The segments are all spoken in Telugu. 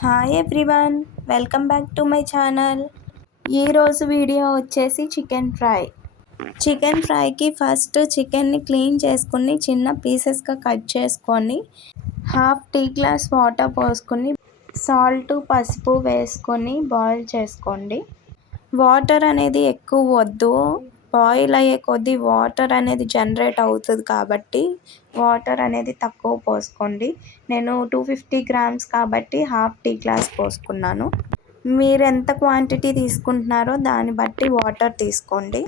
Hi everyone, welcome back to my channel. ఈరోజు వీడియో వచ్చేసి చికెన్ ఫ్రై. చికెన్ ఫ్రైకి ఫస్ట్ చికెన్ని క్లీన్ చేసుకుని చిన్న పీసెస్గా కట్ చేసుకొని హాఫ్ టీ గ్లాస్ వాటర్ పోసుకొని సాల్ట్ పసుపు వేసుకొని బాయిల్ చేసుకోండి. వాటర్ అనేది ఎక్కువ వద్దు, బాయిల్ అయ్యే కొద్దీ వాటర్ అనేది జనరేట్ అవుతుంది కాబట్టి వాటర్ అనేది తక్కువ పోసుకోండి. నేను 250 గ్రామ్స్ కాబట్టి హాఫ్ టీ గ్లాస్ పోసుకున్నాను. మీరు ఎంత క్వాంటిటీ తీసుకుంటున్నారో దాన్ని బట్టి వాటర్ తీసుకోండి.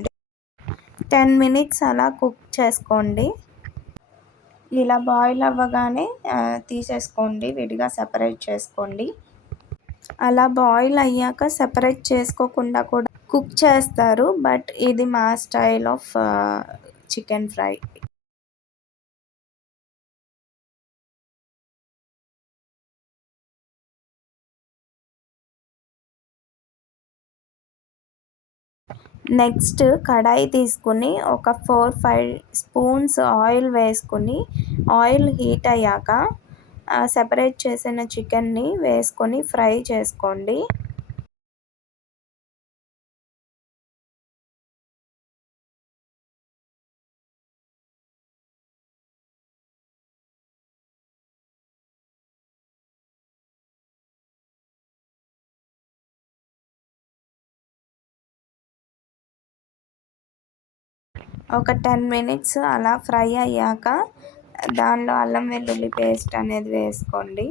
10 మినిట్స్ అలా కుక్ చేసుకోండి. ఇలా బాయిల్ అవ్వగానే తీసేసుకోండి, విడిగా సెపరేట్ చేసుకోండి. అలా బాయిల్ అయ్యాక సెపరేట్ చేసుకోకుండా కూడా కుక్ చేస్తారు, బట్ ఇది మా style of chicken fry. Next kadai తీసుకుని ఒక 4-5 స్పూన్స్ ఆయిల్ వేసుకుని ఆయిల్ హీట్ అయ్యాక సెపరేట్ చేసిన చికెన్ని వేసుకొని ఫ్రై చేసుకోండి. ఒక 10 మినిట్స్ అలా ఫ్రై అయ్యాక దానిలో అల్లం వెల్లుల్లి పేస్ట్ అనేది వేసుకోండి.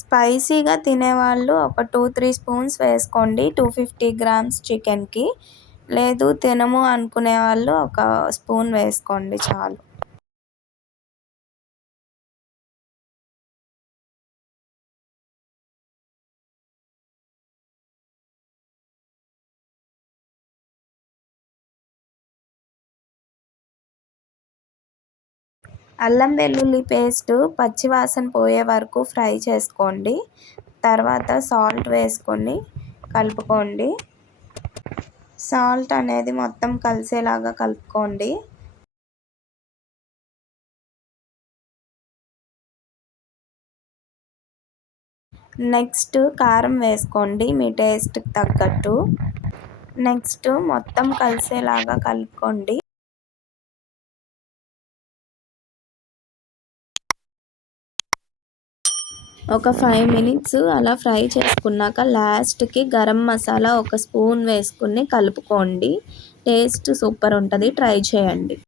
స్పైసీగా తినేవాళ్ళు ఒక 2-3 స్పూన్స్ వేసుకోండి 250 గ్రామ్స్ చికెన్కి. లేదు తినము అనుకునే వాళ్ళు ఒక స్పూన్ వేసుకోండి చాలు. అల్లం వెల్లుల్లి పేస్ట్ పచ్చివాసన పోయే వరకు ఫ్రై చేసుకోండి. తర్వాత సాల్ట్ వేసుకొని కలుపుకోండి. సాల్ట్ అనేది మొత్తం కలిసేలాగా కలుపుకోండి. నెక్స్ట్ కారం వేసుకోండి మీ టేస్ట్కి తగ్గట్టు. నెక్స్ట్ మొత్తం కలిసేలాగా కలుపుకోండి. ఒక 5 మినిట్స్ అలా ఫ్రై చేసుకున్నాక లాస్ట్కి గరం మసాలా ఒక స్పూన్ వేసుకుని కలుపుకోండి. టేస్ట్ సూపర్ ఉంటుంది, ట్రై చేయండి.